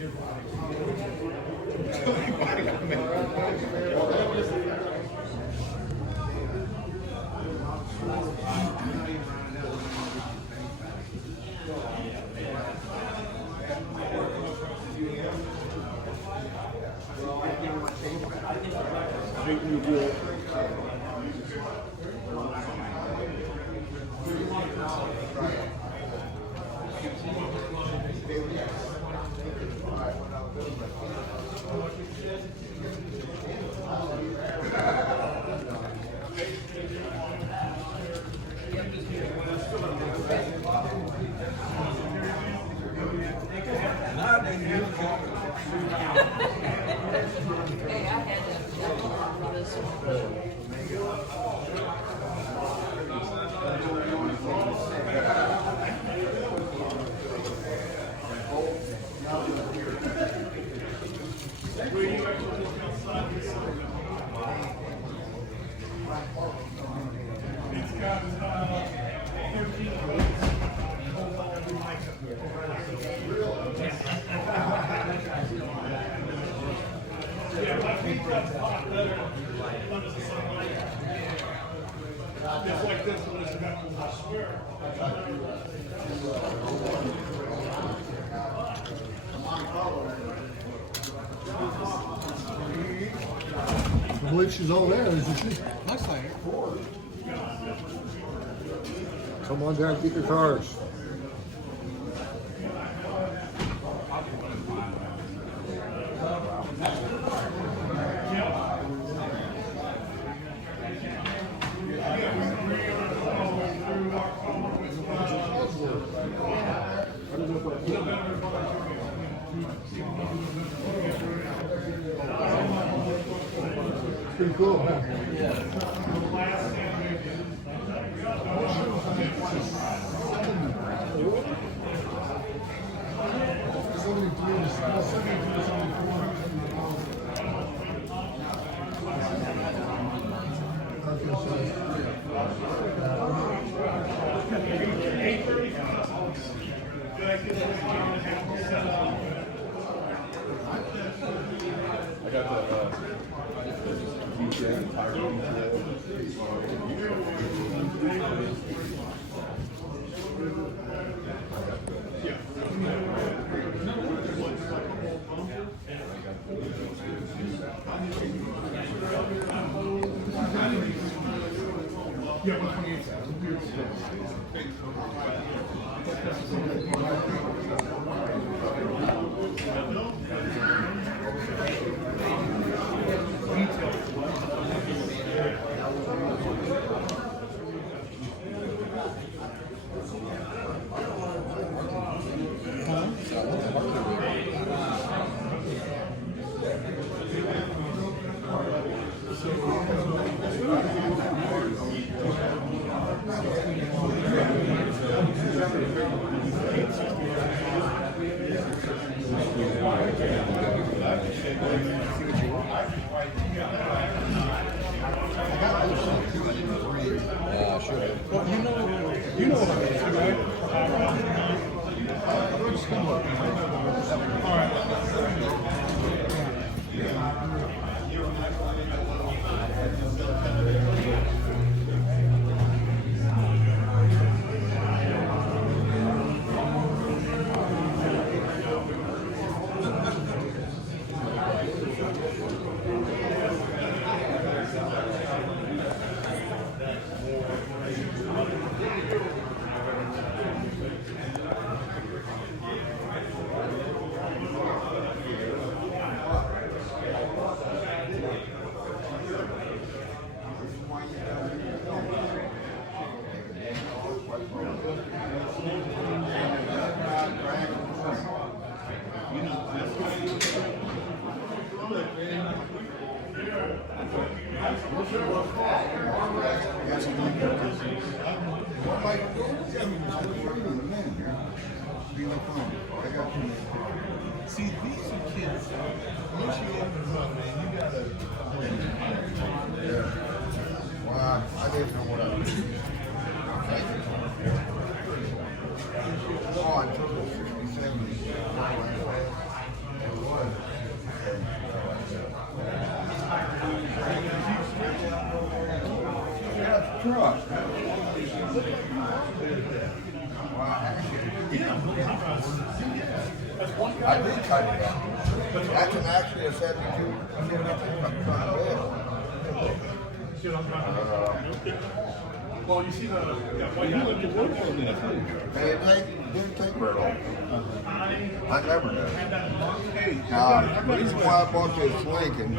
Hey, I had to this It's like this when it's got I swear. I believe she's all there, isn't she? Looks like it. Come on down, keep your cars. Pretty cool, huh? I got the See, these are kids. Once you open up, man, you gotta. Wow, I didn't know what I was doing. Oh, I took the 60, 70. what? I did cut it down. That's an actually a 72. Well, you see the, Well, you went to work on that, too. Didn't take very long. I never did. Now, the reason why I bought this Lincoln,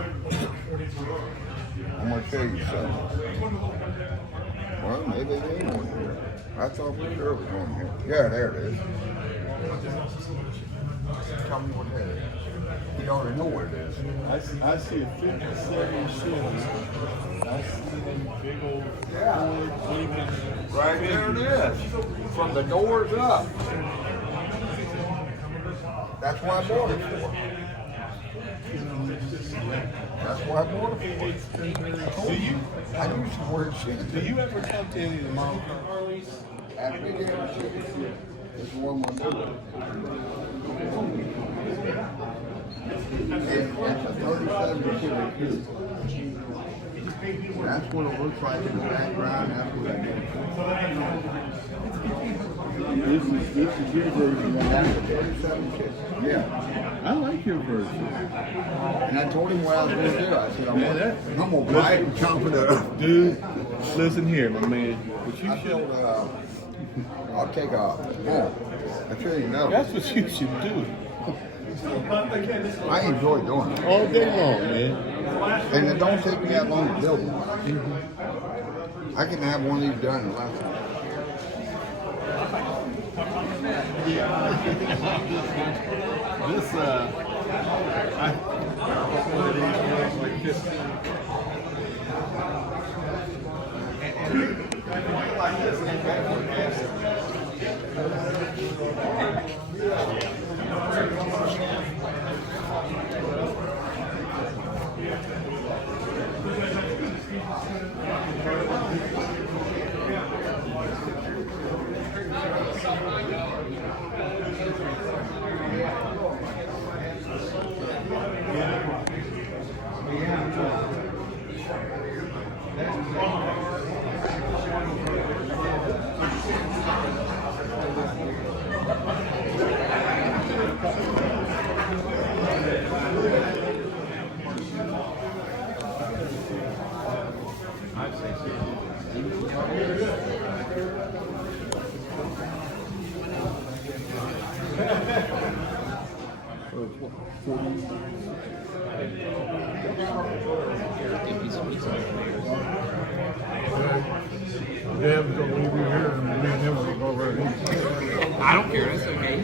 I'm going to show you something. Well, maybe it ain't one here. I thought for sure it was one here. Yeah, there it is. Tell me what that is. You already know what it is. I see a 57 Chevy. I see them big old Ford Lincoln. Right there it is. From the doors up. That's why I bought it for. That's why I bought it for. Do you I use the word shit. do you ever talk to any of the mom Harleys? After we get it, shit. It's one more door. It's a 37 Chevy. That's what it looks like in the background. That's what I get. This is your version. That's a 37 Chevy. Yeah. I like your version. And I told him what I was going to do. I said, I'm going to buy it and chomp it up. Dude, listen here, my man. What you I should built, I'll take a home. I tell you no. that's what you should do. I enjoy doing it. All day long, man. And it don't take me that long to build one. I can have one of these done in less than This I one of these like this. Deb's gonna leave you here and me and him will go over and eat. I don't care, that's okay.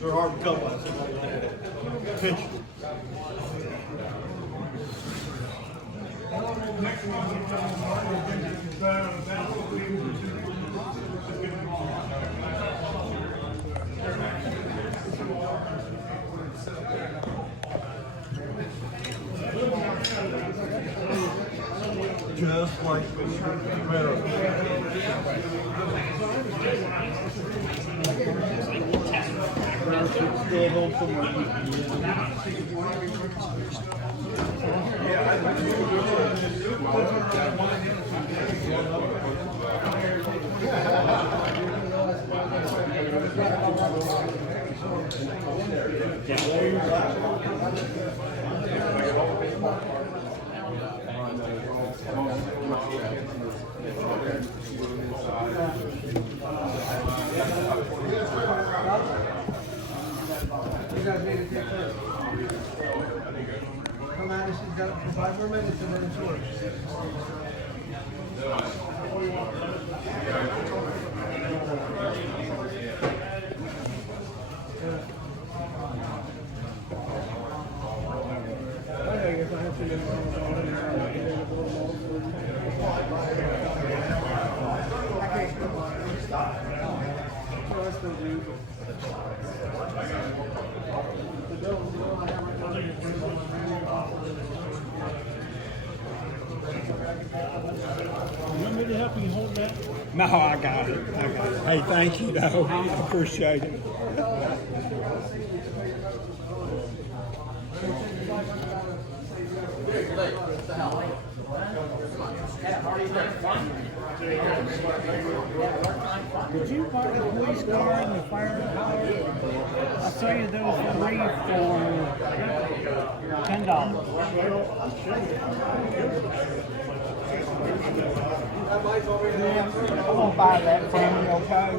They're hard to come by. Pinch. Just like Still hold somewhere. You guys need to take her. Come out, she's got for 5 more minutes and then it's yours. You want me to help you hold that? No, I got it. I got it. Hey, thank you, though. I appreciate it. Could you park the police car and the fire car? I'll sell you those three for $10. I'm gonna buy that from you, okay?